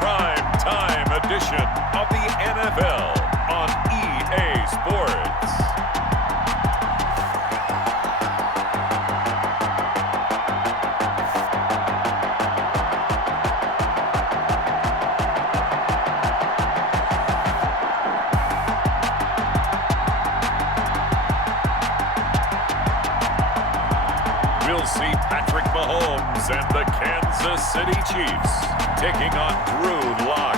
prime time edition of the NFL on EA Sports. We'll see Patrick Mahomes and the Kansas City Chiefs taking on Drew Lock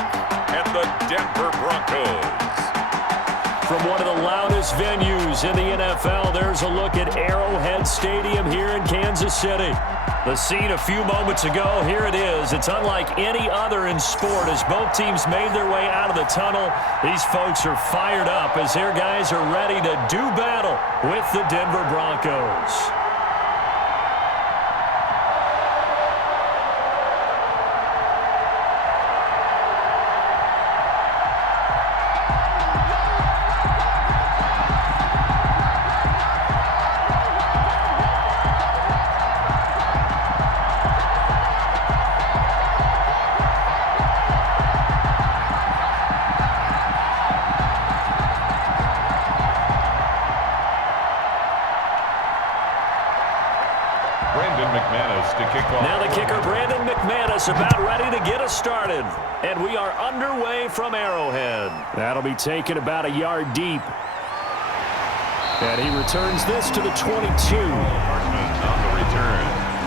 and the Denver Broncos. From one of the loudest venues in the NFL, there's a look at Arrowhead Stadium here in Kansas City. The scene a few moments ago, here it is. It's unlike any other in sport as both teams made their way out of the tunnel. These folks are fired up as their guys are ready to do battle with the Denver Broncos. Now the kicker, Brandon McManus, about ready to get us started. And we are underway from Arrowhead. That'll be taken about a yard deep. And he returns this to the 22. On the return.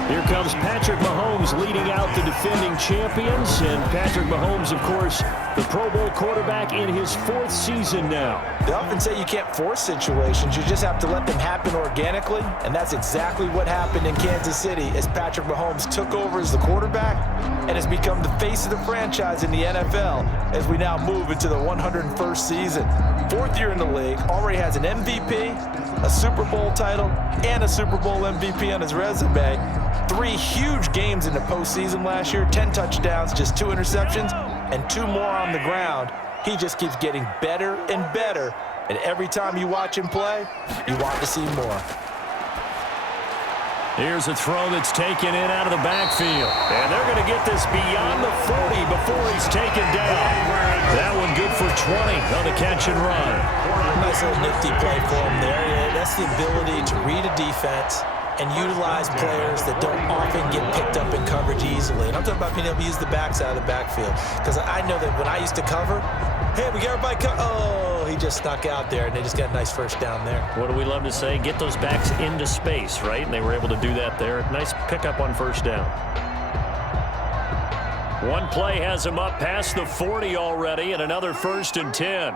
Here comes Patrick Mahomes leading out the defending champions. And Patrick Mahomes, of course, the Pro Bowl quarterback in his 4th season now. They often say you can't force situations. You just have to let them happen organically. And that's exactly what happened in Kansas City as Patrick Mahomes took over as the quarterback and has become the face of the franchise in the NFL as we now move into the 101st season. 4th year in the league, already has an MVP, a Super Bowl title, and a Super Bowl MVP on his resume. 3 huge games in the postseason last year, 10 touchdowns, just 2 interceptions, and 2 more on the ground. He just keeps getting better and better, and every time you watch him play, you want to see more. Here's a throw that's taken in out of the backfield. And they're going to get this beyond the 40 before he's taken down. That one good for 20 on the catch and run. Nice little nifty play for him there. That's the ability to read a defense and utilize players that don't often get picked up in coverage easily. And I'm talking about being able to use the backs out of the backfield. Because I know that when I used to cover, hey, we got everybody oh, he just snuck out there, and they just got a nice first down there. What do we love to say? Get those backs into space, right? And they were able to do that there. Nice pickup on first down. One play has him up past the 40 already, and another 1st and 10.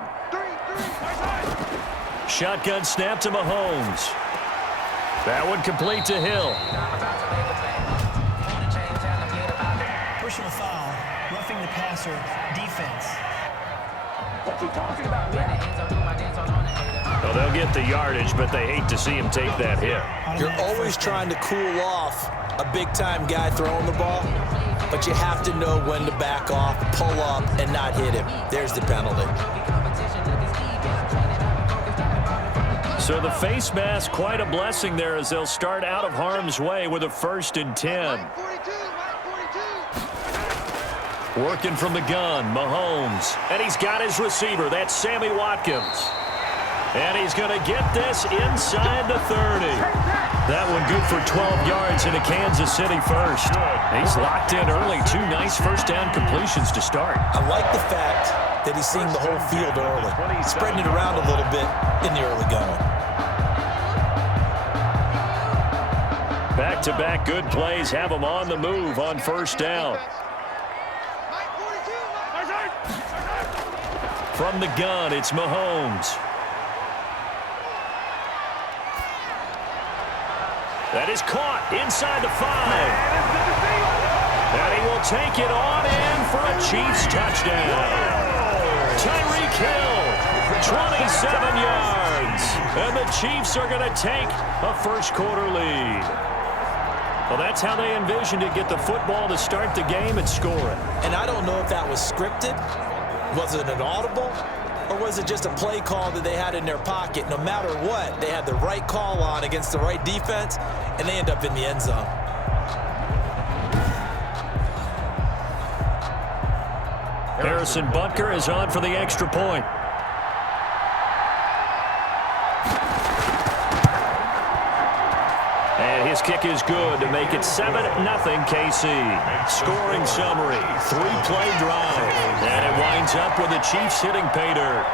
Shotgun snap to Mahomes. That one complete to Hill. Personal foul, roughing the passer, defense. What you talking about, man? Well, they'll get the yardage, but they hate to see him take that hit. You're always trying to cool off a big-time guy throwing the ball, but you have to know when to back off, pull up, and not hit him. There's the penalty. So the face mask, quite a blessing there as they'll start out of harm's way with a 1st and 10. Working from the gun, Mahomes. And he's got his receiver. That's Sammy Watkins. And he's going to get this inside the 30. That one good for 12 yards into Kansas City first. He's locked in early. 2 nice first down completions to start. I like the fact that he's seeing the whole field early, spreading it around a little bit in the early going. Back-to-back good plays have him on the move on first down. From the gun, it's Mahomes. That is caught inside the 5. And he will take it on in for a Chiefs touchdown. Tyreek Hill, 27 yards. And the Chiefs are going to take a first-quarter lead. Well, that's how they envisioned it, get the football to start the game and score it. And I don't know if that was scripted. Was it an audible? Or was it just a play call that they had in their pocket? No matter what, they had the right call on against the right defense, and they end up in the end zone. Harrison Butker is on for the extra point. And his kick is good to make it 7-0 KC. Scoring summary, 3-play drive. And it winds up with the Chiefs hitting pay dirt.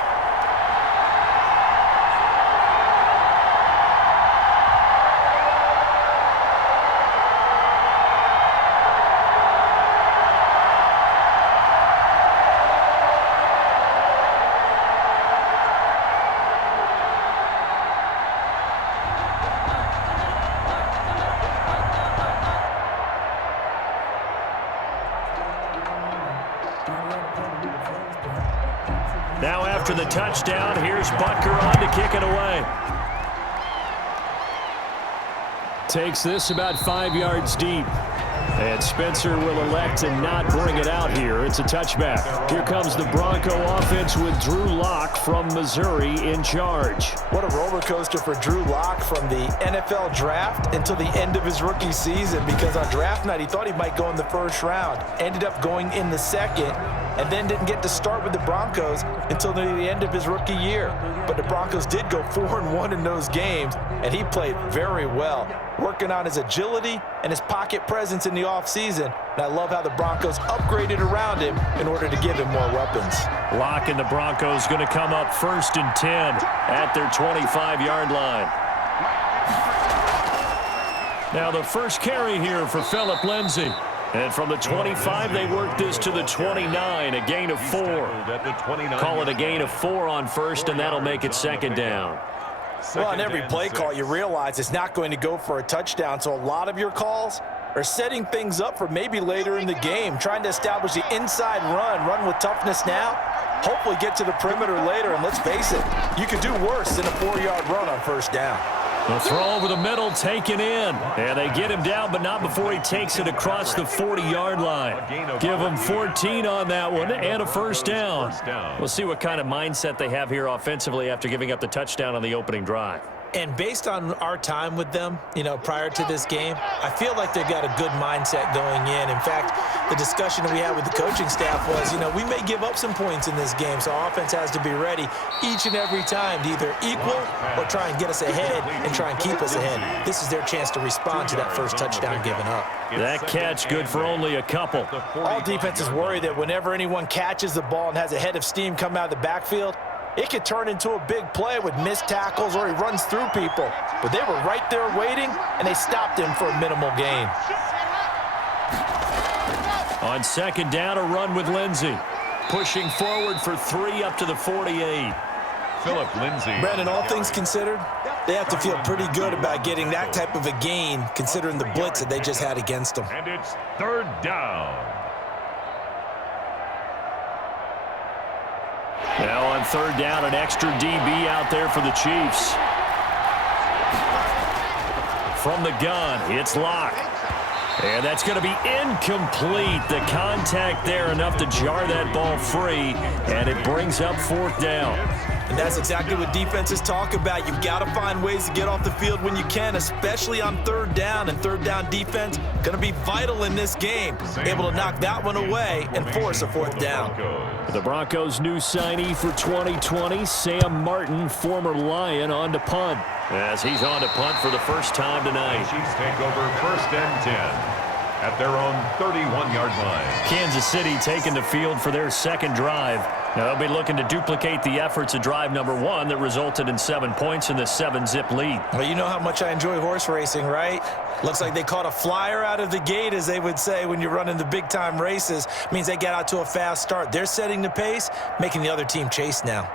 Now after the touchdown, here's Butker on to kick it away. Takes this about 5 yards deep. And Spencer will elect to not bring it out here. It's a touchback. Here comes the Bronco offense with Drew Lock from Missouri in charge. What a roller coaster for Drew Lock from the NFL draft until the end of his rookie season, because on draft night he thought he might go in the first round. Ended up going in the second, and then didn't get to start with the Broncos until near the end of his rookie year. But the Broncos did go 4-1 in those games, and he played very well, working on his agility and his pocket presence in the offseason. And I love how the Broncos upgraded around him in order to give him more weapons. Lock and the Broncos going to come up 1st and 10 at their 25-yard line. Now the first carry here for Phillip Lindsay. And from the 25, they work this to the 29, a gain of 4. Call it a gain of 4 on first, and that'll make it 2nd down. Well, on every play call, you realize it's not going to go for a touchdown, so a lot of your calls are setting things up for maybe later in the game, trying to establish the inside run with toughness now, hopefully get to the perimeter later, and let's face it, you could do worse than a 4-yard run on first down. The throw over the middle taken in. And they get him down, but not before he takes it across the 40-yard line. Give him 14 on that one and a first down. We'll see what kind of mindset they have here offensively after giving up the touchdown on the opening drive. And based on our time with them, prior to this game, I feel like they've got a good mindset going in. In fact, the discussion that we had with the coaching staff was, we may give up some points in this game, so our offense has to be ready each and every time to either equal or try and get us ahead and try and keep us ahead. This is their chance to respond to that first touchdown given up. That catch good for only a couple. All defenses worry that whenever anyone catches the ball and has a head of steam come out of the backfield, it could turn into a big play with missed tackles or he runs through people. But they were right there waiting, and they stopped him for a minimal gain. On 2nd down, a run with Lindsay. Pushing forward for 3 up to the 48. Phillip Lindsay. Brandon, all things considered, they have to feel pretty good about getting that type of a gain, considering the blitz that they just had against them. And it's 3rd down. Now on 3rd down, an extra DB out there for the Chiefs. From the gun, it's Lock. And that's going to be incomplete. The contact there enough to jar that ball free, and it brings up 4th down. And that's exactly what defenses talk about. You've got to find ways to get off the field when you can, especially on 3rd down. And 3rd down defense going to be vital in this game. Able to knock that one away and force a 4th down. The Broncos' new signee for 2020, Sam Martin, former Lion, on to punt. As he's on to punt for the first time tonight. Chiefs take over 1st and 10 at their own 31-yard line. Kansas City taking the field for their 2nd drive. Now they'll be looking to duplicate the efforts of drive number 1 that resulted in 7 points in the 7-zip lead. Well, you know how much I enjoy horse racing, right? Looks like they caught a flyer out of the gate, as they would say when you're running the big-time races. Means they get out to a fast start. They're setting the pace, making the other team chase now.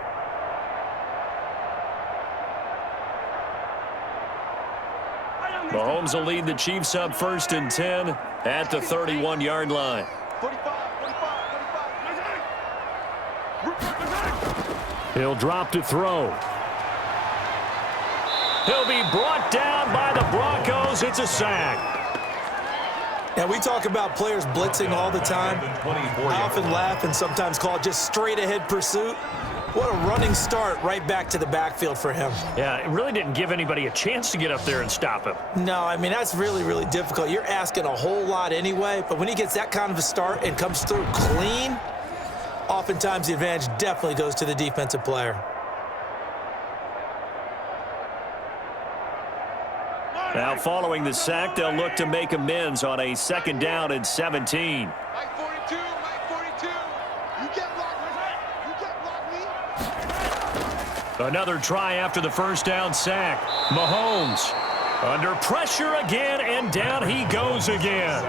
Mahomes will lead the Chiefs up 1st and 10 at the 31-yard line. He'll drop to throw. He'll be brought down by the Broncos. It's a sack. Now, we talk about players blitzing all the time. I often laugh and sometimes call it just straight-ahead pursuit. What a running start right back to the backfield for him. Yeah, it really didn't give anybody a chance to get up there and stop him. No, I mean, that's really, really difficult. You're asking a whole lot anyway, but when he gets that kind of a start and comes through clean, oftentimes the advantage definitely goes to the defensive player. Now following the sack, they'll look to make amends on a 2nd down and 17. Mike 42, Mike 42. You can't block me. You can't block me. Another try after the 1st down sack. Mahomes under pressure again, and down he goes again.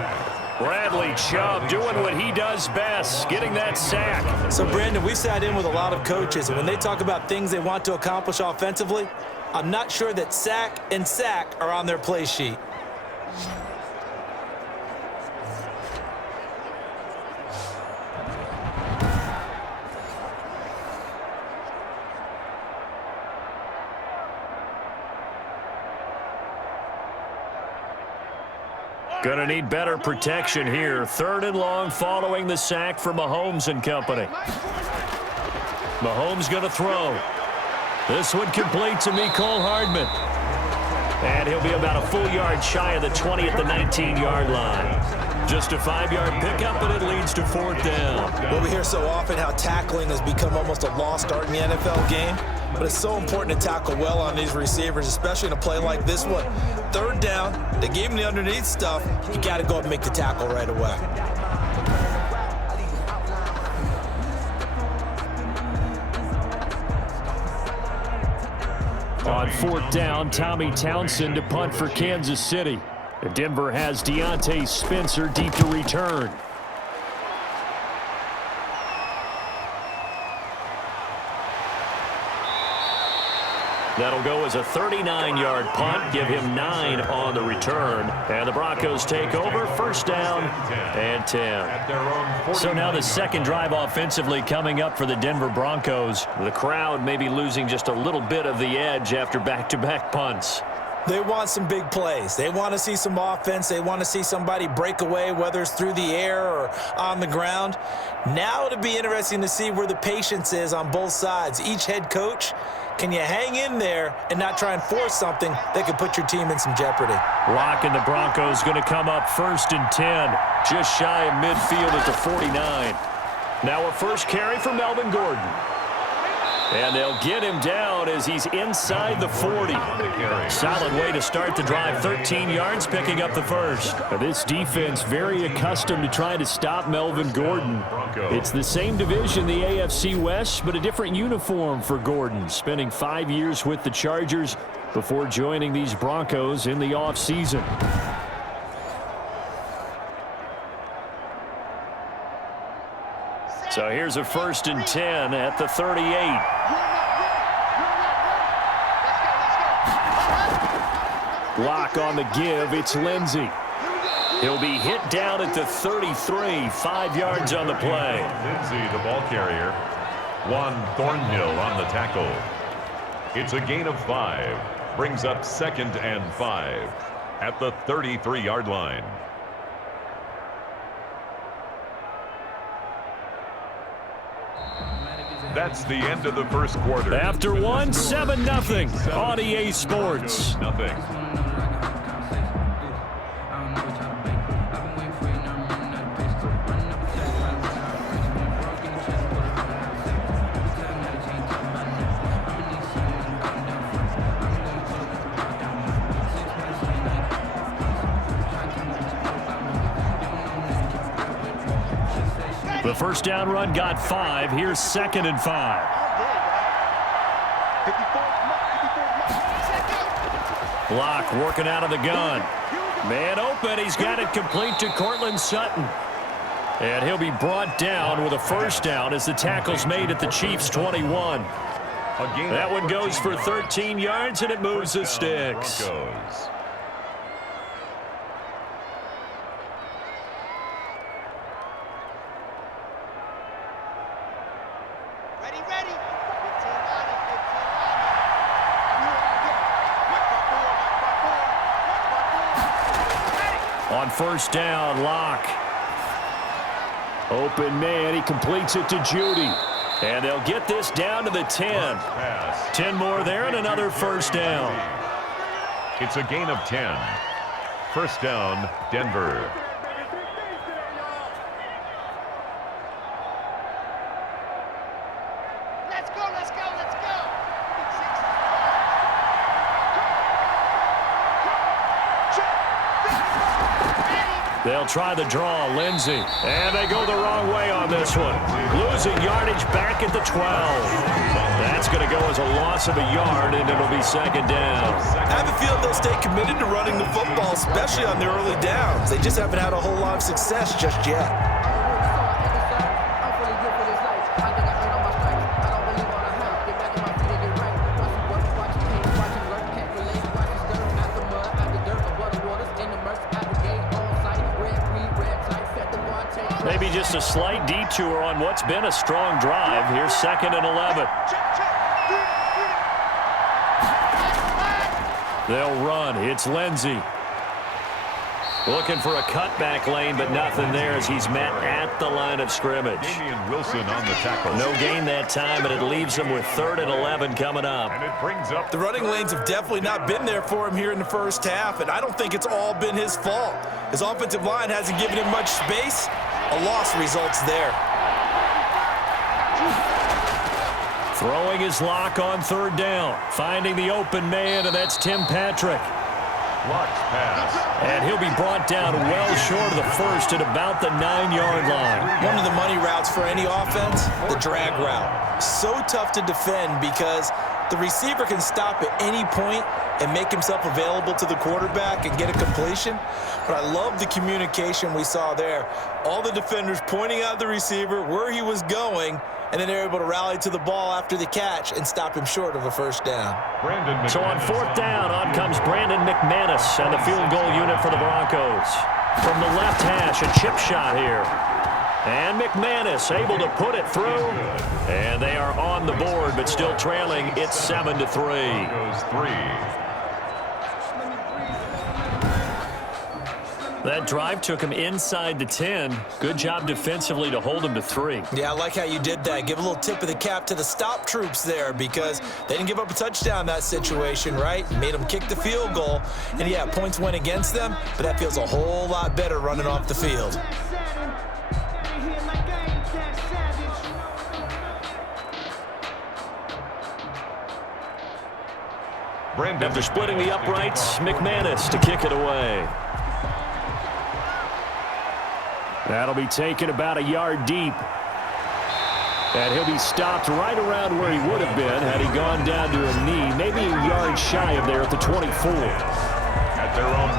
Bradley Chubb doing what he does best, getting that sack. So, Brandon, we sat in with a lot of coaches, and when they talk about things they want to accomplish offensively, I'm not sure that sack and sack are on their play sheet. Going to need better protection here. 3rd and long following the sack for Mahomes and company. Mahomes going to throw. This one complete to Mecole Hardman. And he'll be about a full yard shy of the 20 at the 19-yard line. Just a 5-yard pickup, and it leads to 4th down. Well, we hear so often how tackling has become almost a lost art in the NFL game, but it's so important to tackle well on these receivers, especially in a play like this one. 3rd down, they gave him the underneath stuff. You got to go up and make the tackle right away. On 4th down, Tommy Townsend to punt for Kansas City. Denver has Deontay Spencer deep to return. That'll go as a 39-yard punt, give him 9 on the return. And the Broncos take over, 1st down and 10. So now the 2nd drive offensively coming up for the Denver Broncos. The crowd may be losing just a little bit of the edge after back-to-back punts. They want some big plays. They want to see some offense. They want to see somebody break away, whether it's through the air or on the ground. Now it'll be interesting to see where the patience is on both sides. Each head coach, can you hang in there and not try and force something that could put your team in some jeopardy? Lock and the Broncos going to come up 1st and 10, just shy of midfield at the 49. Now a first carry for Melvin Gordon. And they'll get him down as he's inside the 40. Solid way to start the drive. 13 yards, picking up the 1st. This defense very accustomed to trying to stop Melvin Gordon. It's the same division, the AFC West, but a different uniform for Gordon. Spending 5 years with the Chargers before joining these Broncos in the offseason. So here's a 1st and 10 at the 38. Block on the give. It's Lindsey. He'll be hit down at the 33. 5 yards on the play. Lindsey, the ball carrier. Juan Thornhill on the tackle. It's a gain of 5. Brings up 2nd and 5 at the 33-yard line. That's the end of the 1st quarter. After one, 7-0 on EA Sports. Nothing. The 1st down run got 5. Here's 2nd and 5. Block working out of the gun. Man open. He's got it complete to Cortland Sutton. And he'll be brought down with a 1st down as the tackle's made at the Chiefs' 21. That one goes for 13 yards, and it moves the sticks. Broncos. On 1st down, Locke. Open man, he completes it to Judy. And they'll get this down to the 10. 10 more there and another 1st down. It's a gain of 10. 1st down, Denver. Let's go, let's go, let's go. They'll try the draw, Lindsey. And they go the wrong way on this one. Losing yardage back at the 12. That's going to go as a loss of a yard, and it'll be second down. I have a feeling they'll stay committed to running the football, especially on the early downs. They just haven't had a whole lot of success just yet. Maybe just a slight detour on what's been a strong drive. Here's 2nd and 11. They'll run. It's Lindsey. Looking for a cutback lane, but nothing there as he's met at the line of scrimmage. Damian Wilson on the tackle. No gain that time, and it leaves him with 3rd and 11 coming up. And it brings up The running lanes have definitely not been there for him here in the first half, and I don't think it's all been his fault. His offensive line hasn't given him much space. A loss results there. Throwing his lock on 3rd down. Finding the open man, and that's Tim Patrick. Locks pass. And he'll be brought down well short of the first at about the 9-yard line. One of the money routes for any offense, the drag route. So tough to defend because the receiver can stop at any point and make himself available to the quarterback and get a completion. But I love the communication we saw there. All the defenders pointing out the receiver, where he was going, and then they're able to rally to the ball after the catch and stop him short of a first down. So on 4th down, on comes Brandon McManus and the field goal unit for the Broncos. From the left hash, a chip shot here. And McManus able to put it through. And they are on the board, but still trailing. It's 7-3. Goes 3. That drive took him inside the 10. Good job defensively to hold him to 3. Yeah, I like how you did that. Give a little tip of the cap to the stop troops there because they didn't give up a touchdown in that situation, right? Made them kick the field goal. And, yeah, points went against them, but that feels a whole lot better running off the field. After splitting the uprights, McManus to kick it away. That'll be taken about a yard deep. And he'll be stopped right around where he would have been had he gone down to a knee, maybe a yard shy of there at the 24. At their own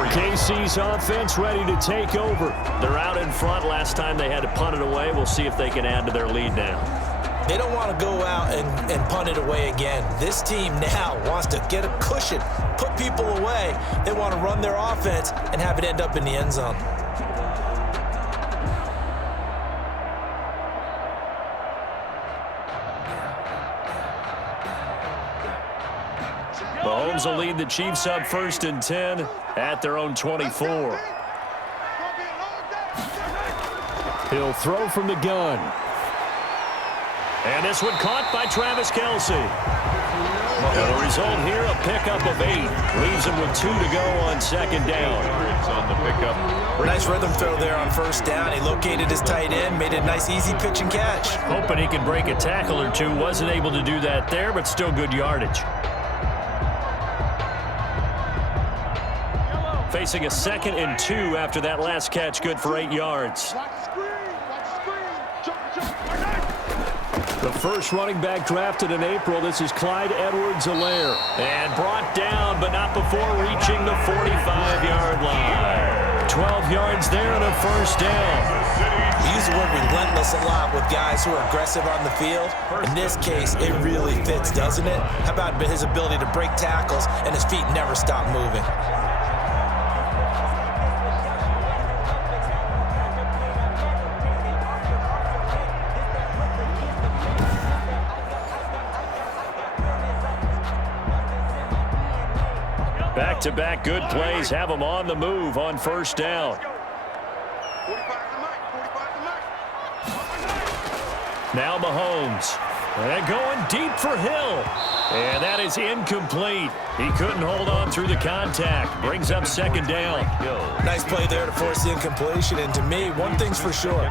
24. KC's offense ready to take over. They're out in front. Last time they had to punt it away. We'll see if they can add to their lead now. They don't want to go out and punt it away again. This team now wants to get a cushion, put people away. They want to run their offense and have it end up in the end zone. Mahomes will lead the Chiefs up 1st and 10 at their own 24. He'll throw from the gun. And this one caught by Travis Kelce. And the result here, a pickup of 8. Leaves him with 2 to go on 2nd down. It's on the pickup. Nice rhythm throw there on 1st down. He located his tight end, made a nice easy pitch and catch. Hoping he could break a tackle or two. Wasn't able to do that there, but still good yardage. Facing a 2nd and 2 after that last catch, good for 8 yards. The first running back drafted in April. This is Clyde Edwards-Helaire. And brought down, but not before reaching the 45-yard line. 12 yards there and a 1st down. We use the word relentless a lot with guys who are aggressive on the field. In this case, it really fits, doesn't it? How about his ability to break tackles and his feet never stop moving? Back-to-back good plays have them on the move on 1st down. Now Mahomes. And going deep for Hill. And that is incomplete. He couldn't hold on through the contact. Brings up second down. Nice play there to force the incompletion. And to me, one thing's for sure.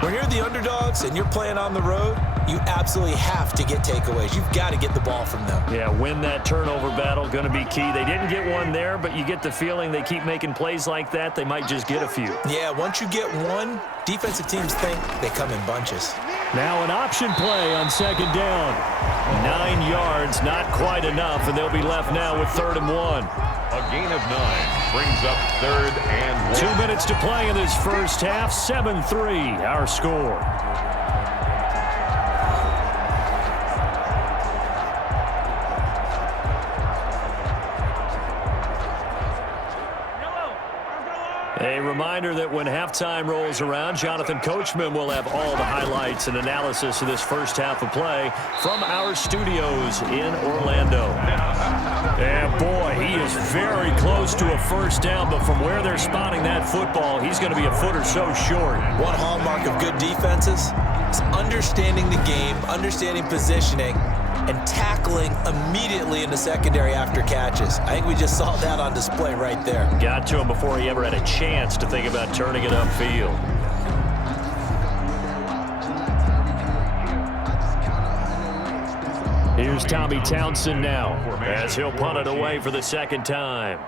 When you're the underdogs and you're playing on the road, you absolutely have to get takeaways. You've got to get the ball from them. Yeah, win that turnover battle, going to be key. They didn't get one there, but you get the feeling they keep making plays like that, they might just get a few. Yeah, once you get one, defensive teams think they come in bunches. Now an option play on second down. 9 yards, not quite enough, and they'll be left now with 3rd and 1. A gain of 9 brings up 3rd and 1. 2 minutes to play in this first half. 7-3, our score. A reminder that when halftime rolls around, Jonathan Coachman will have all the highlights and analysis of this first half of play from our studios in Orlando. And boy, he is very close to a first down, but from where they're spotting that football, he's going to be a foot or so short. One hallmark of good defenses is understanding the game, understanding positioning, and tackling immediately in the secondary after catches. I think we just saw that on display right there. Got to him before he ever had a chance to think about turning it upfield. Here's Tommy Townsend now as he'll punt it away for the second time.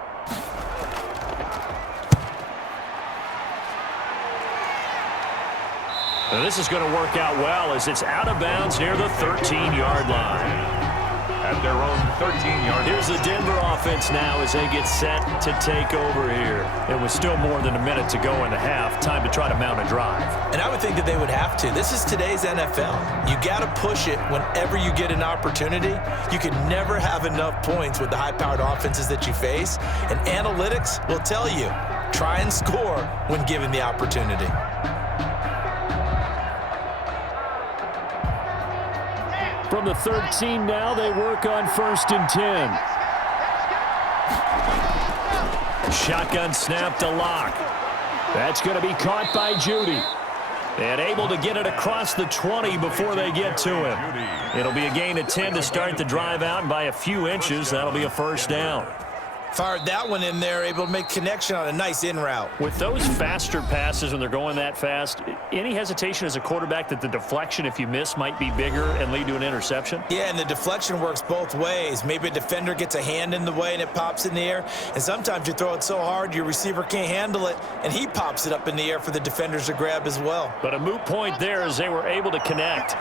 Now this is going to work out well as it's out of bounds near the 13-yard line. At their own 13-yard line. Here's the Denver offense now as they get set to take over here. It was still more than a minute to go in the half. Time to try to mount a drive. And I would think that they would have to. This is today's NFL. You got to push it whenever you get an opportunity. You can never have enough points with the high-powered offenses that you face. And analytics will tell you, try and score when given the opportunity. From the 13 now, they work on 1st and 10. Shotgun snap to Locke. That's going to be caught by Judy. And able to get it across the 20 before they get to him. It'll be a gain of 10 to start the drive out, and by a few inches, that'll be a first down. Fired that one in there, able to make connection on a nice in route. With those faster passes when they're going that fast, any hesitation as a quarterback that the deflection, if you miss, might be bigger and lead to an interception? Yeah, and the deflection works both ways. Maybe a defender gets a hand in the way and it pops in the air. And sometimes you throw it so hard your receiver can't handle it, and he pops it up in the air for the defenders to grab as well. But a moot point there as they were able to connect.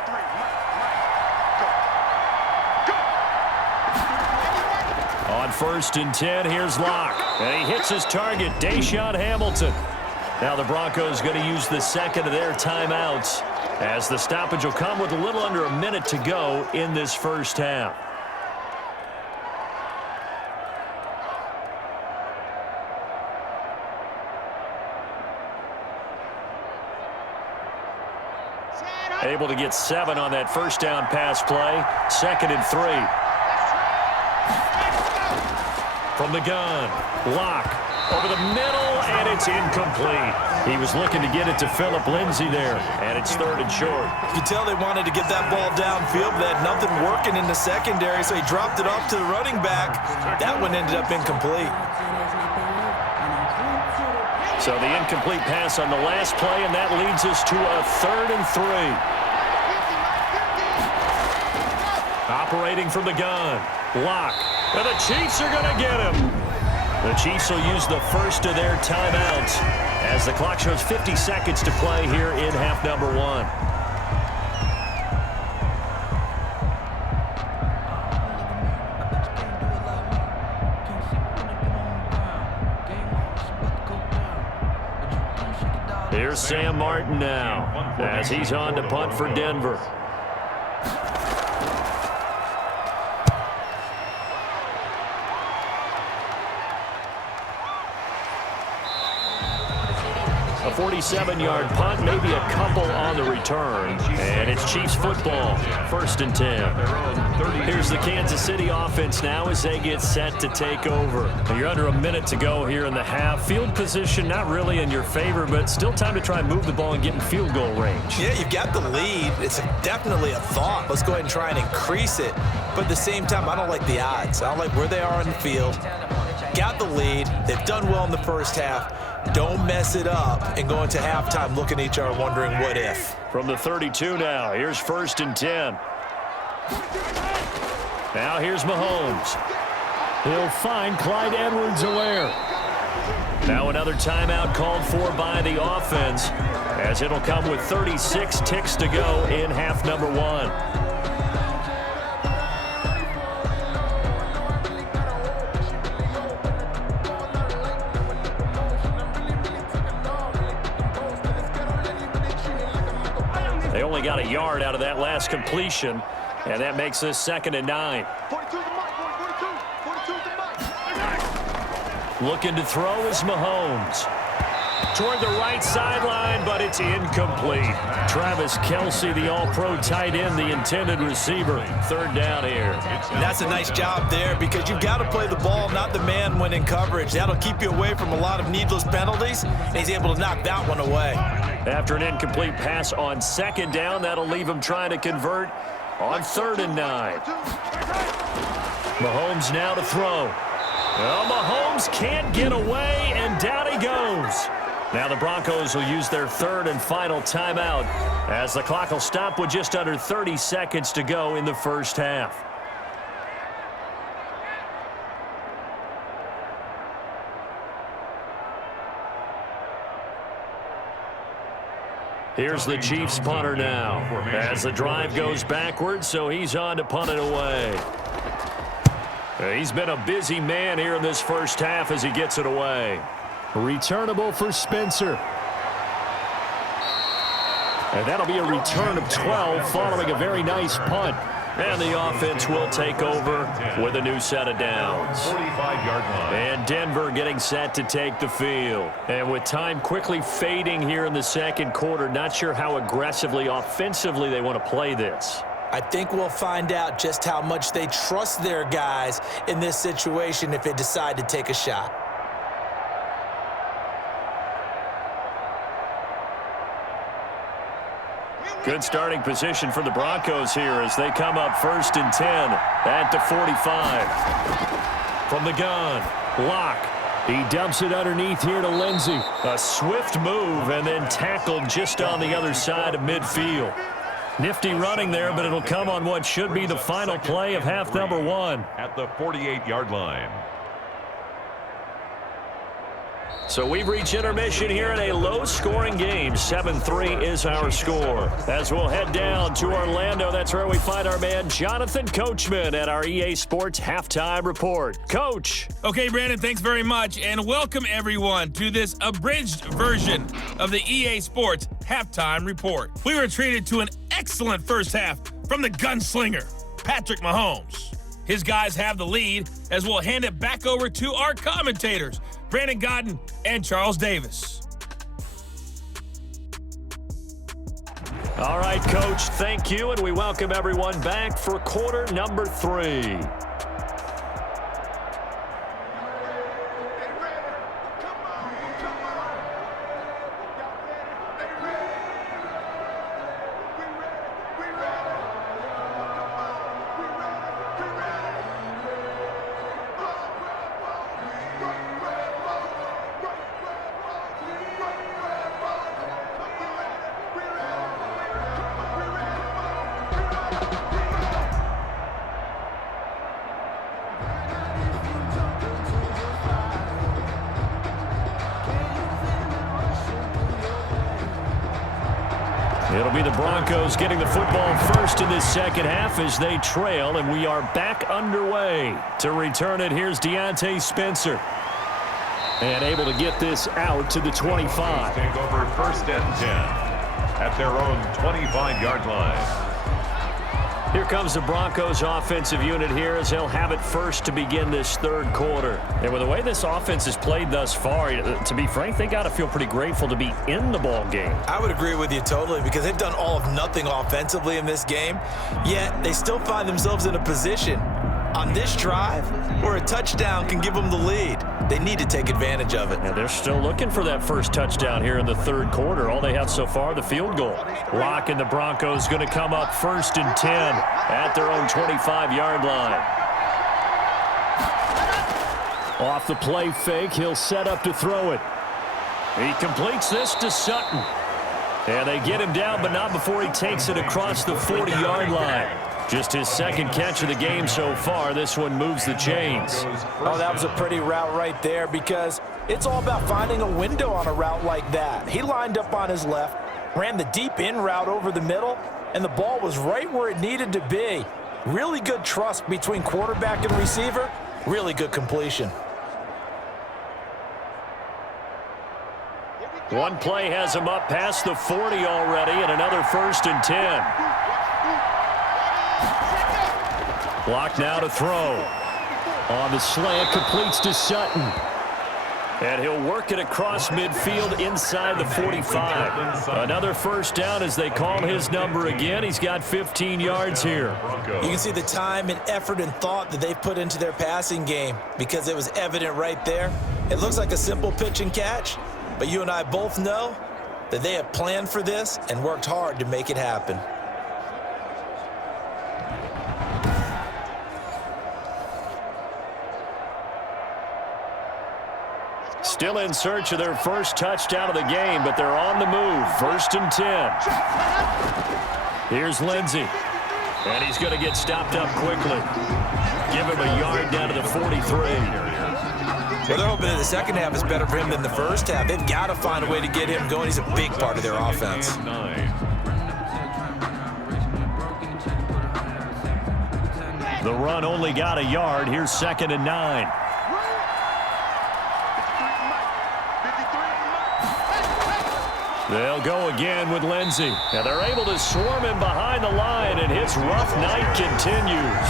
On 1st and 10, here's Locke. And he hits his target, Deshaun Hamilton. Now the Broncos going to use the second of their timeouts as the stoppage will come with a little under a minute to go in this first half. Able to get 7 on that first down pass play. 2nd and 3. From the gun, Locke over the middle, and it's incomplete. He was looking to get it to Phillip Lindsay there, and it's 3rd and short. You can tell they wanted to get that ball downfield, but they had nothing working in the secondary, so he dropped it off to the running back. That one ended up incomplete. So the incomplete pass on the last play, and that leads us to a 3rd and 3. Operating from the gun, Locke. And the Chiefs are going to get him. The Chiefs will use the first of their timeouts as the clock shows 50 seconds to play here in half number 1. Here's Sam Martin now as he's on to punt for Denver. A 47-yard punt, maybe a couple on the return. And it's Chiefs football, 1st and 10. Here's the Kansas City offense now as they get set to take over. You're under a minute to go here in the half. Field position not really in your favor, but still time to try and move the ball and get in field goal range. Yeah, you've got the lead. It's definitely a thought. Let's go ahead and try and increase it. But at the same time, I don't like the odds. I don't like where they are on the field. Got the lead. They've done well in the first half. Don't mess it up and go into halftime looking at each other wondering what if. From the 32 now, here's 1st and 10. Now here's Mahomes. He'll find Clyde Edwards-Helaire. Now another timeout called for by the offense, as it'll come with 36 ticks to go in half number 1. They only got a yard out of that last completion, and that makes this 2nd and 9. 42 the mic, 42 the mic. Looking to throw is Mahomes. Toward the right sideline, but it's incomplete. Travis Kelce, the all-pro tight end, the intended receiver. 3rd down here. And that's a nice job there because you've got to play the ball, not the man when in coverage. That'll keep you away from a lot of needless penalties, and he's able to knock that one away. After an incomplete pass on 2nd down, that'll leave him trying to convert on 3rd and 9. Mahomes now to throw. Well, Mahomes can't get away, and down he goes. Now the Broncos will use their 3rd and final timeout as the clock will stop with just under 30 seconds to go in the first half. Here's the Chiefs punter now as the drive goes backwards, so he's on to punt it away. He's been a busy man here in this first half as he gets it away. Returnable for Spencer. And that'll be a return of 12 following a very nice punt. And the offense will take over with a new set of downs. 45-yard line. And Denver getting set to take the field. And with time quickly fading here in the 2nd quarter, not sure how aggressively, offensively they want to play this. I think we'll find out just how much they trust their guys in this situation if they decide to take a shot. Good starting position for the Broncos here as they come up 1st and 10 at the 45. From the gun, Locke. He dumps it underneath here to Lindsey. A swift move and then tackled just on the other side of midfield. Nifty running there, but it'll come on what should be the final play of half number 1. At the 48-yard line. So we've reached intermission here in a low-scoring game. 7-3 is our score. As we'll head down to Orlando, that's where we find our man Jonathan Coachman at our EA Sports Halftime Report. Coach. Okay, Brandon, thanks very much, and welcome everyone to this abridged version of the EA Sports Halftime Report. We were treated to an excellent first half from the gunslinger, Patrick Mahomes. His guys have the lead as we'll hand it back over to our commentators, Brandon Godden and Charles Davis. All right, Coach, thank you, and we welcome everyone back for quarter number 3. It'll be the Broncos getting the football first in this second half as they trail, and we are back underway. To return it, here's Deontay Spencer. And able to get this out to the 25. Take over 1st and 10 at their own 25-yard line. Here comes the Broncos offensive unit here as they'll have it first to begin this third quarter. And with the way this offense has played thus far, to be frank, they got to feel pretty grateful to be in the ball game. I would agree with you totally because they've done all of nothing offensively in this game, yet they still find themselves in a position on this drive where a touchdown can give them the lead. They need to take advantage of it. And they're still looking for that first touchdown here in the third quarter. All they have so far, the field goal. Locke and the Broncos going to come up 1st and 10 at their own 25-yard line. Off the play fake, he'll set up to throw it. He completes this to Sutton. And they get him down, but not before he takes it across the 40-yard line. Just his second catch of the game so far. This one moves the chains. Oh, that was a pretty route right there because it's all about finding a window on a route like that. He lined up on his left, ran the deep in route over the middle, and the ball was right where it needed to be. Really good trust between quarterback and receiver. Really good completion. One play has him up past the 40 already, and another 1st and 10. Block now to throw. On the slant, completes to Sutton. And he'll work it across midfield inside the 45. Another first down as they call his number again. He's got 15 yards here. You can see the time and effort and thought that they've put into their passing game because it was evident right there. It looks like a simple pitch and catch, but you and I both know that they have planned for this and worked hard to make it happen. Still in search of their first touchdown of the game, but they're on the move. 1st and 10. Here's Lindsey. And he's going to get stopped up quickly. Give him a yard down to the 43. Well, they're hoping that the second half is better for him than the first half. They've got to find a way to get him going. He's a big part of their offense. The run only got a yard. Here's 2nd and 9. They'll go again with Lindsey. And they're able to swarm him behind the line, and his rough night continues.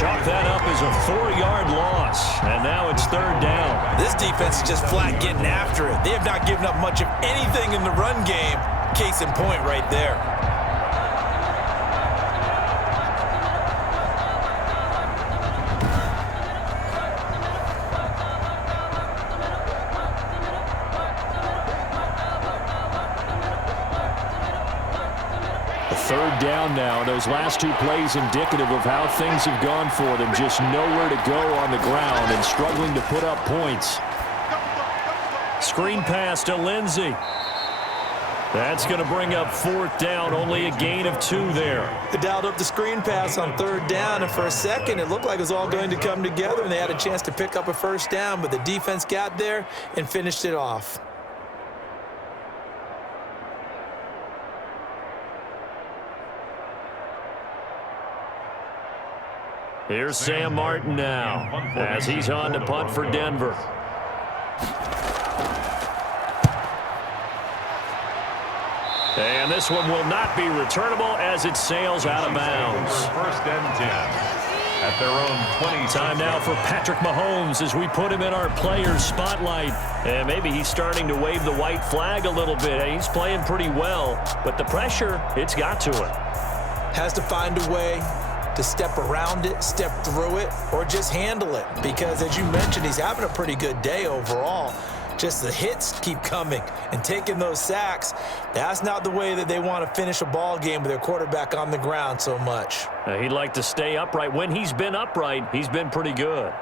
Chalk that up as a 4-yard loss, and now it's 3rd down. This defense is just flat getting after it. They have not given up much of anything in the run game. Case in point right there. Third down now. Those last two plays indicative of how things have gone for them. Just nowhere to go on the ground and struggling to put up points. Screen pass to Lindsey. That's going to bring up 4th down. Only a gain of 2 there. They dialed up the screen pass on 3rd down, and for a second it looked like it was all going to come together, and they had a chance to pick up a first down, but the defense got there and finished it off. Here's Sam Martin now as he's on to punt for Denver. And this one will not be returnable as it sails out of bounds. 1st and 10 at their own 20. Time now for Patrick Mahomes as we put him in our players spotlight. And maybe he's starting to wave the white flag a little bit. He's playing pretty well, but the pressure, it's got to him. Has to find a way to step around it, step through it, or just handle it. Because as you mentioned, he's having a pretty good day overall. Just the hits keep coming and taking those sacks. That's not the way that they want to finish a ball game with their quarterback on the ground so much. He'd like to stay upright. When he's been upright, he's been pretty good.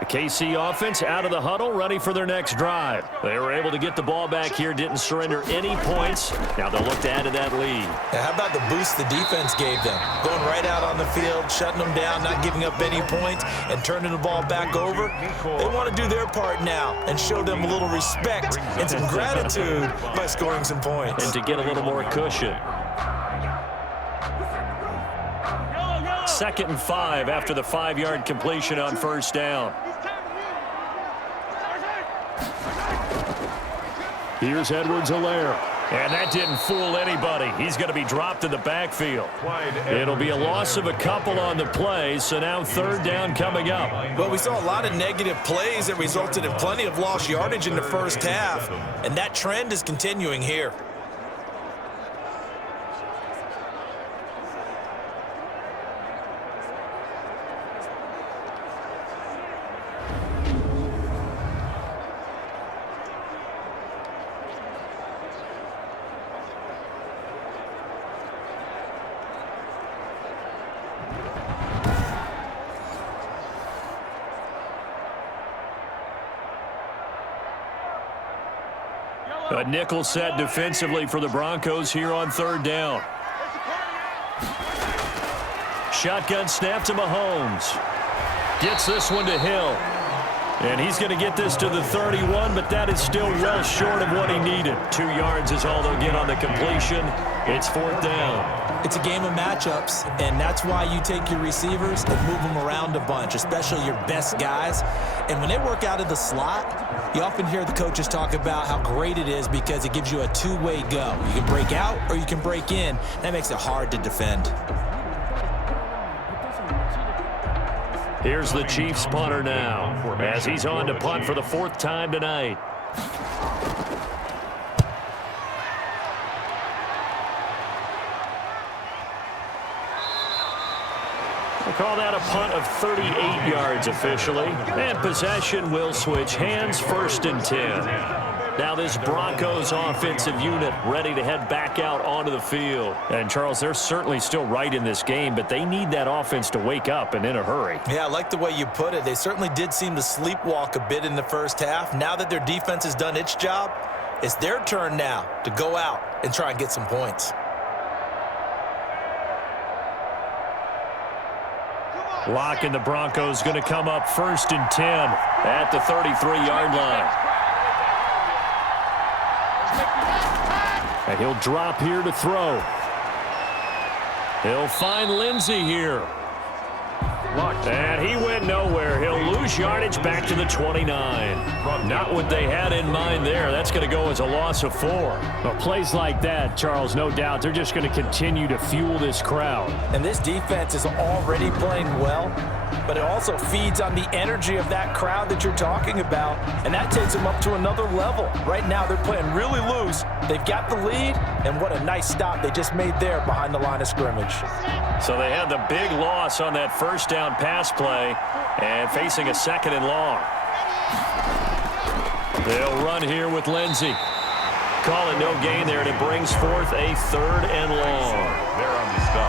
The KC offense out of the huddle, ready for their next drive. They were able to get the ball back here, didn't surrender any points. Now they'll look to add to that lead. Now, how about the boost the defense gave them? Going right out on the field, shutting them down, not giving up any points, and turning the ball back over. They want to do their part now and show them a little respect and some gratitude by scoring some points. And to get a little more cushion. 2nd and 5 after the 5-yard completion on 1st down. Here's Edwards-Helaire. And that didn't fool anybody. He's going to be dropped in the backfield. It'll be a loss of a couple on the play, so now third down coming up. Well, we saw a lot of negative plays that resulted in plenty of lost yardage in the first half, and that trend is continuing here. A nickel set defensively for the Broncos here on third down. Shotgun snap to Mahomes. Gets this one to Hill. And he's going to get this to the 31, but that is still well short of what he needed. 2 yards is all they'll get on the completion. It's fourth down. It's a game of matchups, and that's why you take your receivers and move them around a bunch, especially your best guys. And when they work out of the slot, you often hear the coaches talk about how great it is because it gives you a two-way go. You can break out or you can break in. That makes it hard to defend. Here's the Chiefs punter now as he's on to punt for the 4th time tonight. We'll call that a punt of 38 yards officially. And possession will switch hands, 1st and 10. Now this Broncos offensive unit ready to head back out onto the field. And, Charles, they're certainly still right in this game, but they need that offense to wake up and in a hurry. Yeah, I like the way you put it. They certainly did seem to sleepwalk a bit in the first half. Now that their defense has done its job, it's their turn now to go out and try and get some points. Lock and the Broncos going to come up 1st and 10 at the 33-yard line. And he'll drop here to throw. He'll find Lindsey here. And he went nowhere. He'll lose yardage back to the 29. Not what they had in mind there. That's going to go as a loss of 4. Well, plays like that, Charles, no doubt, they're just going to continue to fuel this crowd. And this defense is already playing well, but it also feeds on the energy of that crowd that you're talking about, and that takes them up to another level. Right now, they're playing really loose. They've got the lead, and what a nice stop they just made there behind the line of scrimmage. So they had the big loss on that first down pass play and facing a 2nd and long. They'll run here with Lindsey. Call it no gain there, and it brings forth a 3rd and long.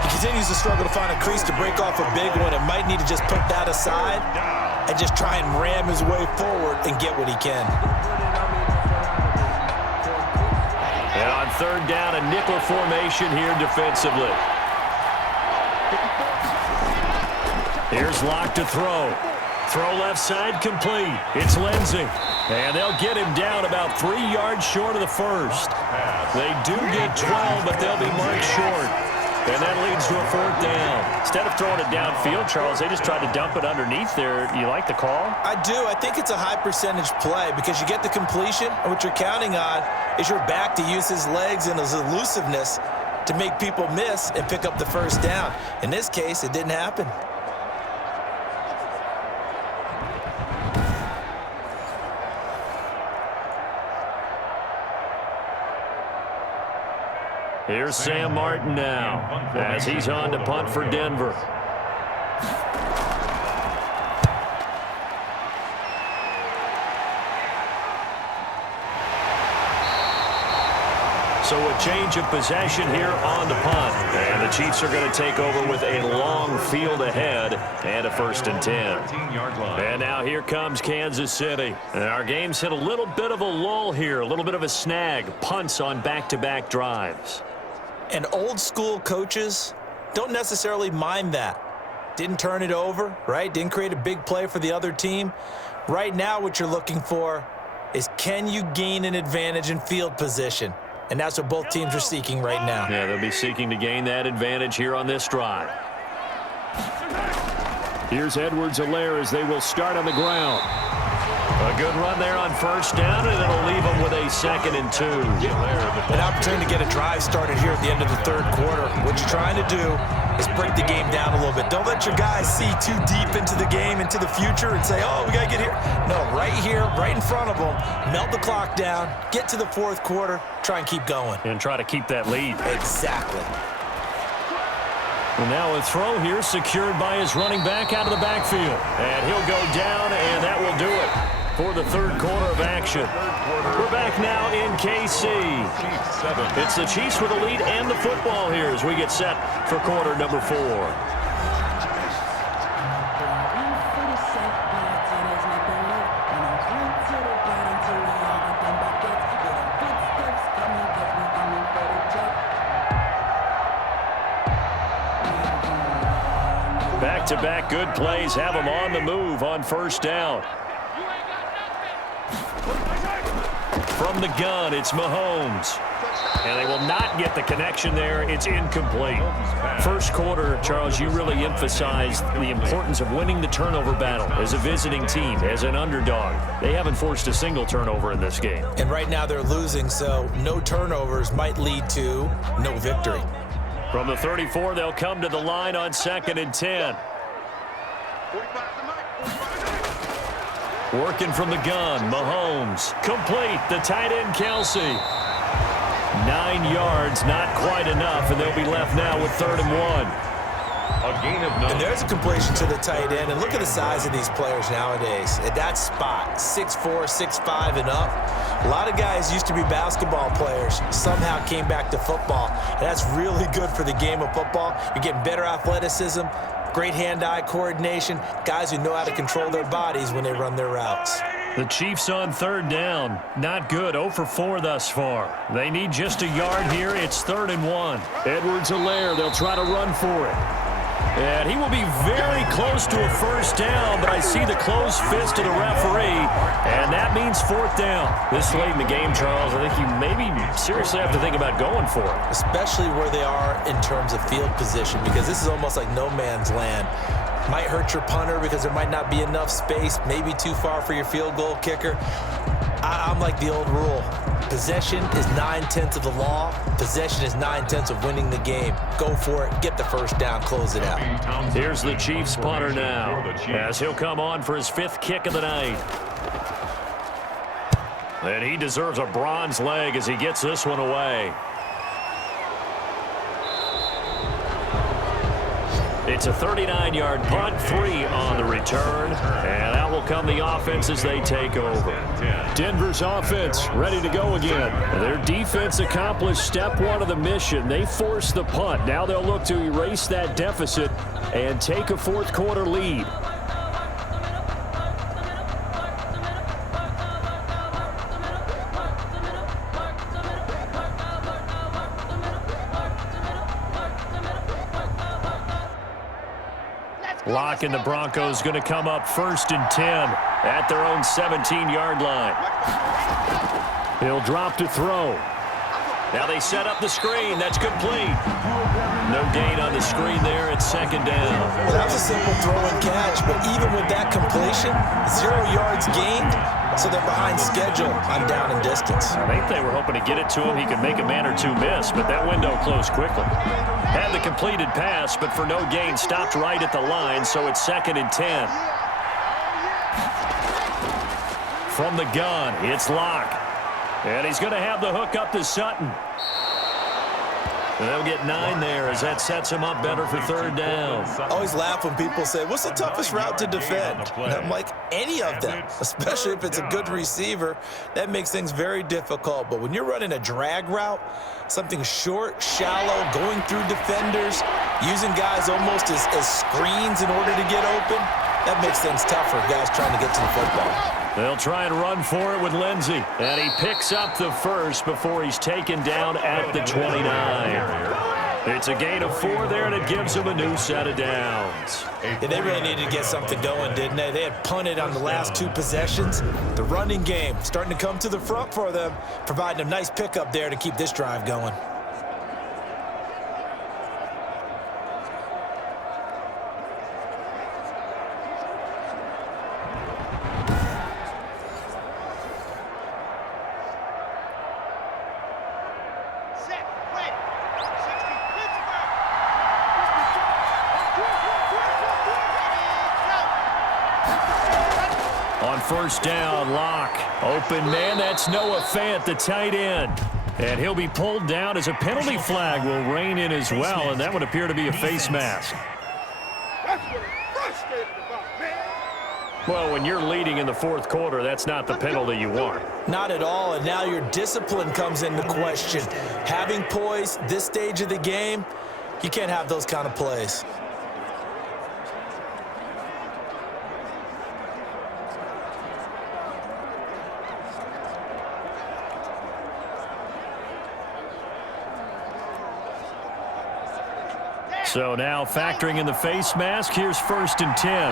He continues to struggle to find a crease to break off a big one and might need to just put that aside and just try and ram his way forward and get what he can. And on 3rd down, a nickel formation here defensively. Here's Locke to throw. Throw left side complete. It's Lindsey. And they'll get him down about 3 yards short of the 1st. They do get 12, but they'll be marked short. And that leads to a 4th down. Instead of throwing it downfield, Charles, they just tried to dump it underneath there. You like the call? I do. I think it's a high percentage play because you get the completion, and what you're counting on is your back to use his legs and his elusiveness to make people miss and pick up the 1st down. In this case, it didn't happen. Here's Sam Martin now as he's on to punt for Denver. So a change of possession here on the punt. And the Chiefs are going to take over with a long field ahead and a 1st and 10. And now here comes Kansas City. And our game's hit a little bit of a lull here, a little bit of a snag. Punts on back-to-back drives. And old school coaches don't necessarily mind that. Didn't turn it over, right? Didn't create a big play for the other team. Right now what you're looking for is can you gain an advantage in field position? And that's what both teams are seeking right now. Yeah, they'll be seeking to gain that advantage here on this drive. Here's Edwards-Helaire as they will start on the ground. A good run there on first down, and it'll leave them with a 2nd and 2. An opportunity to get a drive started here at the end of the third quarter. What you're trying to do is break the game down a little bit. Don't let your guys see too deep into the game, into the future, and say, oh, we got to get here. No, right here, right in front of them, melt the clock down, get to the fourth quarter, try and keep going. And try to keep that lead. Exactly. And now a throw here secured by his running back out of the backfield. And he'll go down, and that will do it for the third quarter of action. We're back now in KC. It's the Chiefs with the lead and the football here as we get set for quarter number 4. Back-to-back good plays have them on the move on first down. From the gun, it's Mahomes. And they will not get the connection there. It's incomplete. First quarter, Charles, you really emphasized the importance of winning the turnover battle as a visiting team, as an underdog. They haven't forced a single turnover in this game. And right now they're losing, so no turnovers might lead to no victory. From the 34, they'll come to the line on 2nd and 10. Working from the gun, Mahomes. Complete, the tight end, Kelsey. 9 yards, not quite enough, and they'll be left now with 3rd and 1. A gain of 9. And there's a completion to the tight end, and look at the size of these players nowadays. At that spot, 6'4", 6'5", and up. A lot of guys used to be basketball players, somehow came back to football. And that's really good for the game of football. You're getting better athleticism, great hand-eye coordination, guys who know how to control their bodies when they run their routes. The Chiefs on 3rd down. Not good, 0 for 4 thus far. They need just a yard here. It's 3rd and 1. Edwards-Helaire, they'll try to run for it. And he will be very close to a first down, but I see the closed fist of the referee, and that means 4th down. This late in the game, Charles, I think you maybe seriously have to think about going for it. Especially where they are in terms of field position, because this is almost like no man's land. Might hurt your punter because there might not be enough space, maybe too far for your field goal kicker. I'm like the old rule. Possession is 9/10 of the law. Possession is 9/10 of winning the game. Go for it. Get the first down. Close it out. Here's the Chiefs punter now as he'll come on for his 5th kick of the night. And he deserves a bronze leg as he gets this one away. It's a 39-yard punt, 3 on the return, and out will come the offense as they take over. Denver's offense ready to go again. Their defense accomplished step 1 of the mission. They forced the punt. Now they'll look to erase that deficit and take a fourth quarter lead. Lock and the Broncos going to come up 1st and 10 at their own 17-yard line. He'll drop to throw. Now they set up the screen. That's complete. No gain on the screen there. It's 2nd down. Well, that was a simple throw and catch, but even with that completion, 0 yards gained, so they're behind schedule on down and distance. I think they were hoping to get it to him. He could make a man or two miss, but that window closed quickly. Had the completed pass, but for no gain, stopped right at the line, so it's 2nd and 10. From the gun, it's Locke. And he's going to have the hook up to Sutton. And they'll get 9 there as that sets him up better for 3rd down. I always laugh when people say, what's the toughest route to defend? And I'm like, any of them, especially if it's a good receiver. That makes things very difficult. But when you're running a drag route, something short, shallow, going through defenders, using guys almost as screens in order to get open, that makes things tougher, guys trying to get to the football. They'll try and run for it with Lindsey. And he picks up the first before he's taken down at the 29. It's a gain of 4 there, and it gives them a new set of downs. Yeah, they really needed to get something going, didn't they? They had punted on the last 2 possessions. The running game starting to come to the front for them, providing a nice pickup there to keep this drive going. On first down, Locke. Open man, that's Noah Fant, the tight end. And he'll be pulled down as a penalty flag will rein in as well, and that would appear to be a face mask. That's what I'm frustrated about, man. Well, when you're leading in the fourth quarter, that's not the penalty you want. Not at all, and now your discipline comes into question. Having poise this stage of the game, you can't have those kind of plays. So now factoring in the face mask, here's 1st and 10.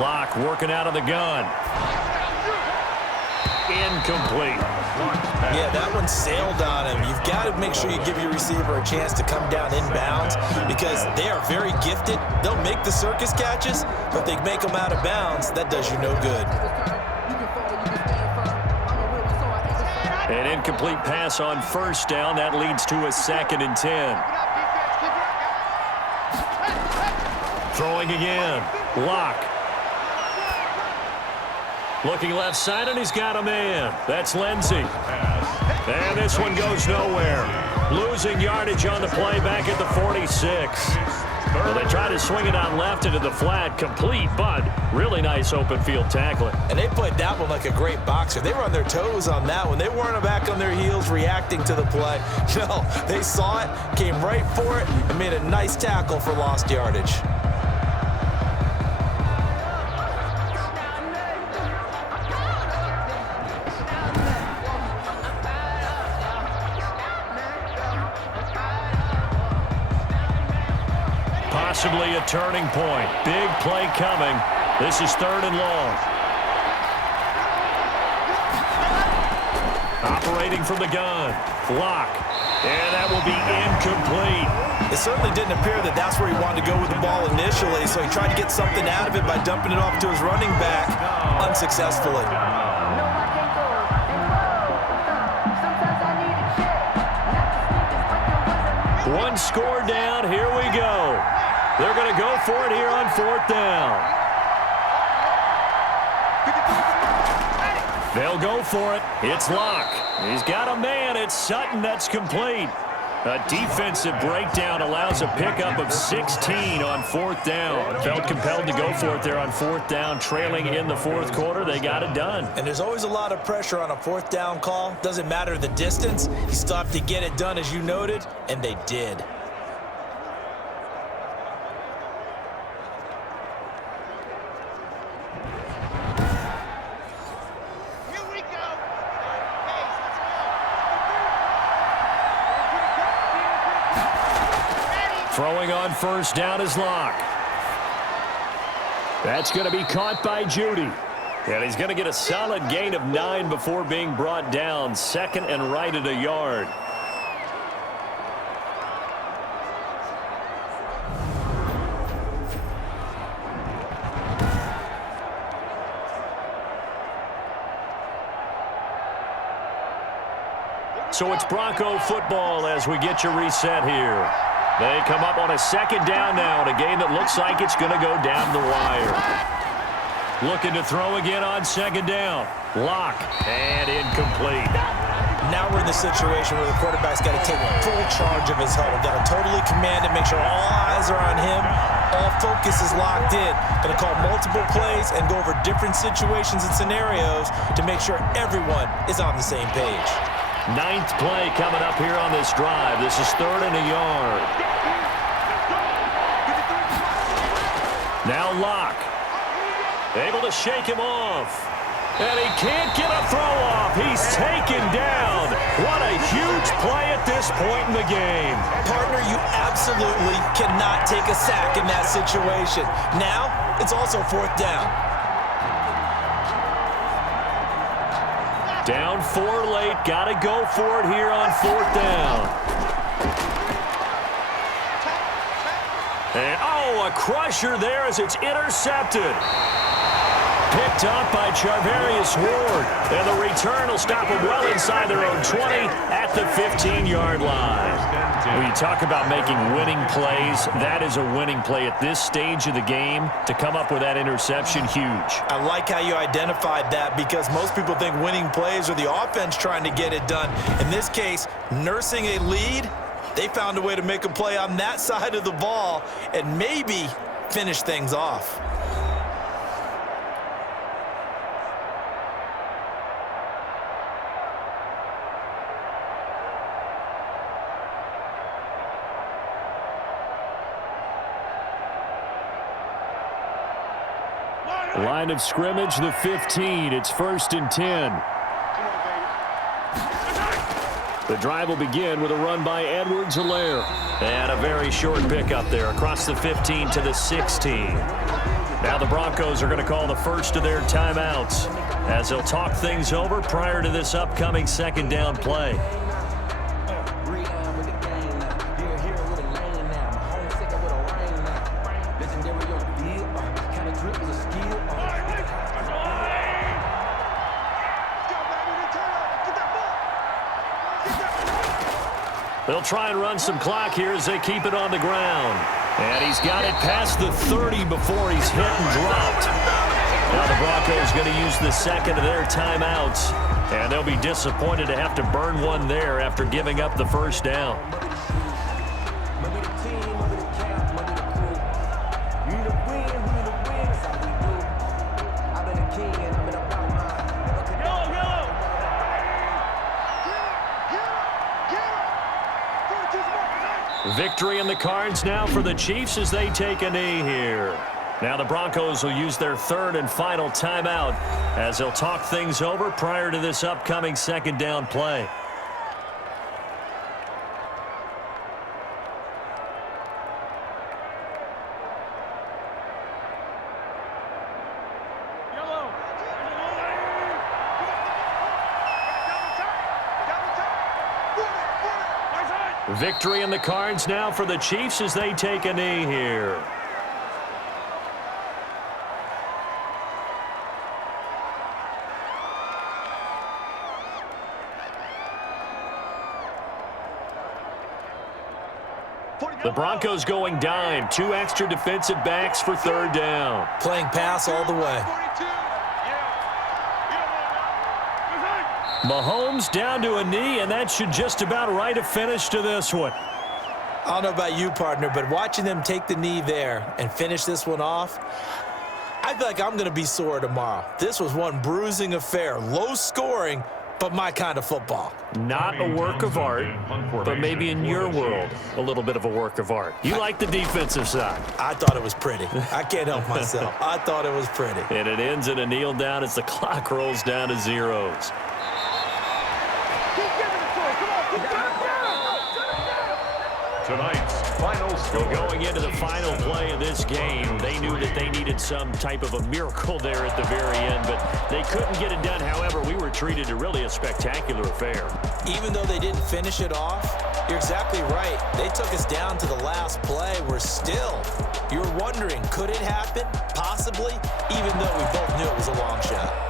Locke working out of the gun. Incomplete. Yeah, that one sailed on him. You've got to make sure you give your receiver a chance to come down inbounds because they are very gifted. They'll make the circus catches, but if they make them out of bounds, that does you no good. An incomplete pass on first down. That leads to a 2nd and 10. Throwing again. Locke. Looking left side, and he's got a man. That's Lindsey. And this one goes nowhere. Losing yardage on the play back at the 46. Well, they try to swing it on left into the flat, complete, but really nice open field tackling. And they played that one like a great boxer. They were on their toes on that one. They weren't back on their heels reacting to the play. No, they saw it, came right for it, and made a nice tackle for lost yardage. Possibly a turning point. Big play coming. This is 3rd and long. Operating from the gun. Locke. And that will be incomplete. It certainly didn't appear that that's where he wanted to go with the ball initially, so he tried to get something out of it by dumping it off to his running back unsuccessfully. One score down. Here we go. They're going to go for it here on 4th down. They'll go for it. It's Locke. He's got a man. It's Sutton. That's complete. A defensive breakdown allows a pickup of 16 on 4th down. Felt compelled to go for it there on 4th down, trailing in the fourth quarter. They got it done. And there's always a lot of pressure on a 4th down call. Doesn't matter the distance. You still have to get it done, as you noted, and they did. Throwing on first down is Locke. That's going to be caught by Judy. And he's going to get a solid gain of 9 before being brought down. 2nd and right at a yard. So it's Bronco football as we get you reset here. They come up on a 2nd down now in a game that looks like it's going to go down the wire. Looking to throw again on 2nd down. Locke, and incomplete. Now we're in the situation where the quarterback's got to take full charge of his huddle. Got to totally command it, make sure all eyes are on him. All focus is locked in. Going to call multiple plays and go over different situations and scenarios to make sure everyone is on the same page. 9th play coming up here on this drive. This is 3rd and a yard. Now Locke. Able to shake him off. And he can't get a throw off. He's taken down. What a huge play at this point in the game. Partner, you absolutely cannot take a sack in that situation. Now, it's also 4th down. Down 4 late. Got to go for it here on 4th down. And, a crusher there as it's intercepted. Picked up by Charvarius Ward. And the return will stop them well inside their own 20 at the 15-yard line. We talk about making winning plays. That is a winning play at this stage of the game. To come up with that interception, huge. I like how you identified that because most people think winning plays are the offense trying to get it done. In this case, nursing a lead, they found a way to make a play on that side of the ball and maybe finish things off. Line of scrimmage, the 15. It's 1st and 10. The drive will begin with a run by Edwards-Helaire. And a very short pickup there across the 15 to the 16. Now the Broncos are going to call the first of their timeouts as they'll talk things over prior to this upcoming second down play. They'll try and run some clock here as they keep it on the ground. And he's got it past the 30 before he's hit and dropped. Now the Broncos going to use the second of their timeouts. And they'll be disappointed to have to burn one there after giving up the first down. Victory in the cards now for the Chiefs as they take a knee here. Now the Broncos will use their third and final timeout as they'll talk things over prior to this upcoming second down play. Victory in the cards now for the Chiefs as they take a knee here. The Broncos going dime. 2 extra defensive backs for third down. Playing pass all the way. Mahomes down to a knee, and that should just about write a finish to this one. I don't know about you, partner, but watching them take the knee there and finish this one off, I feel like I'm going to be sore tomorrow. This was one bruising affair. Low scoring, but my kind of football. Not a work of art, but maybe in your world, a little bit of a work of art. You like the defensive side. I thought it was pretty. I can't help myself. I thought it was pretty. And it ends in a kneel down as the clock rolls down to zeros. Tonight's final score. Going into the final play of this game, they knew that they needed some type of a miracle there at the very end, but they couldn't get it done. However, we were treated to really a spectacular affair. Even though they didn't finish it off, you're exactly right. They took us down to the last play. We're still, you're wondering, could it happen? Possibly, even though we both knew it was a long shot.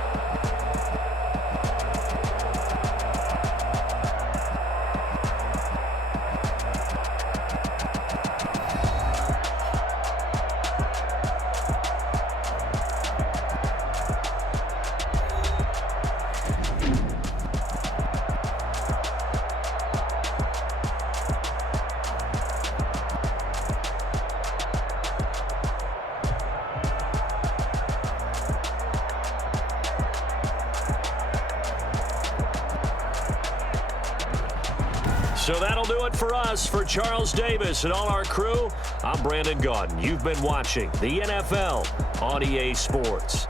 So that'll do it for us. For Charles Davis and all our crew, I'm Brandon Gaudin. You've been watching the NFL on EA Sports.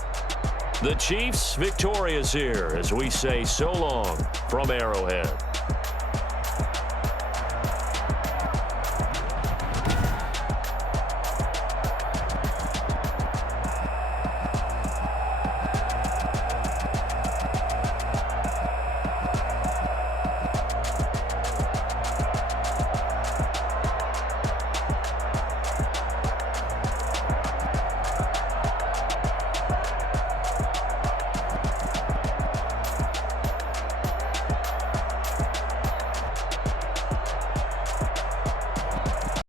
The Chiefs victorious here as we say so long from Arrowhead.